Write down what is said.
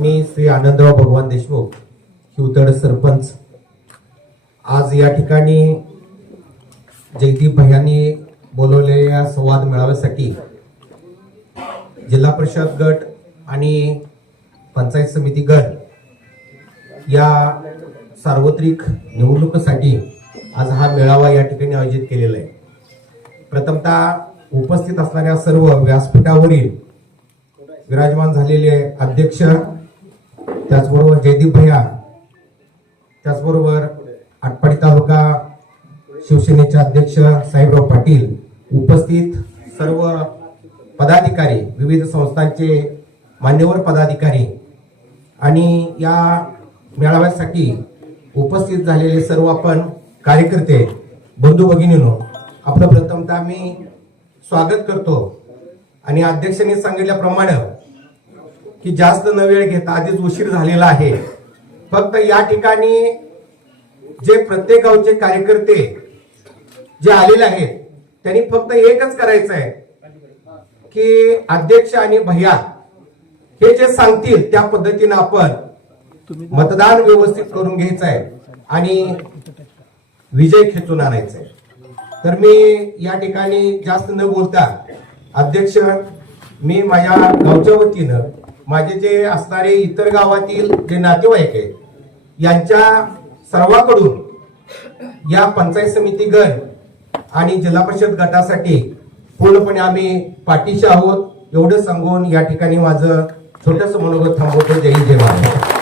मी श्री आनंदराव भगवान देशमुख हिवतड सरपंच. आज या ठिकाणी जयदीप भैयांनी बोलवलेल्या संवाद मेळाव्यासाठी जिल्हा परिषद गट आणि पंचायत समिती गट या सार्वत्रिक निवडणुकीसाठी आज हा मेळावा या ठिकाणी आयोजित केलेला आहे. प्रथमतः उपस्थित असणाऱ्या सर्व व्यासपीठावरील विराजमान झालेले अध्यक्ष त्याचबरोबर जयदीप भैया त्याचबरोबर आटपाडी तालुका शिवसेनेचे अध्यक्ष साहेबराव पाटील उपस्थित सर्व पदाधिकारी विविध संस्थांचे मान्यवर पदाधिकारी आणि या मेळाव्यासाठी उपस्थित झालेले सर्व आपण कार्यकर्ते बंधू भगिनीनो आपलं प्रथमतः मी स्वागत करतो. आणि अध्यक्षांनी सांगितल्याप्रमाणे की जास्त न वेळ घेता आधीच उशीर झालेला आहे. फक्त या ठिकाणी जे प्रत्येक गावचे कार्यकर्ते जे आलेले आहेत त्यांनी फक्त एकच करायचं आहे की अध्यक्ष आणि भैया हे जे सांगतील त्या पद्धतीनं आपण मतदान व्यवस्थित करून घ्यायचं आहे आणि विजय खेचून आणायचा आहे. तर मी या ठिकाणी जास्त न बोलता अध्यक्ष मी माझ्या गावच्या वतीनं माझे जे असणारे इतर गावातील जे नातेवाईक आहेत यांच्या सर्वांकडून या पंचायत समिती गट आणि जिल्हा परिषद गटासाठी पूर्णपणे आम्ही पाठीशी आहोत. एवढं सांगून या ठिकाणी माझं छोटस मनोगत थांबवतो. जय जय महाराज